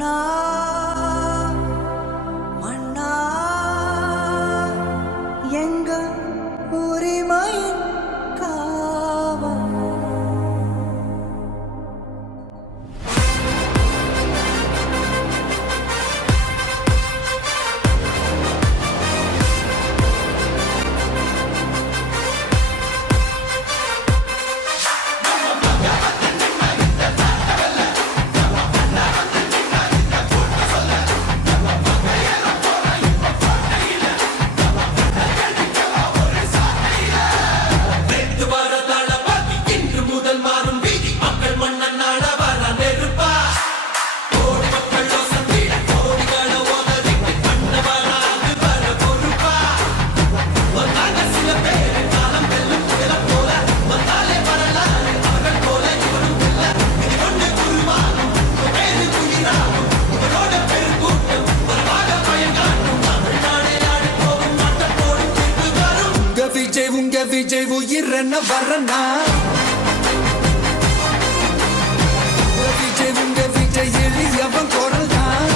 மன்னா மன்னா எங்க உரிமையின் காவல் உங்க விஜய் உயிரென்ன வரனா உங்க விஜய் எளியவன் குரல் தான்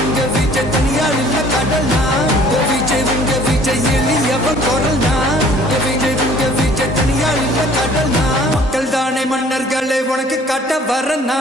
உங்க விஜய் தனியால் இல்ல கடல்னா உங்க விஜய் எளியவன் குரல் தான் உங்க விஜய் தனியால் இல்ல கடல்னா மக்கள் தானே மன்னர்களே உனக்கு காட்ட வரனா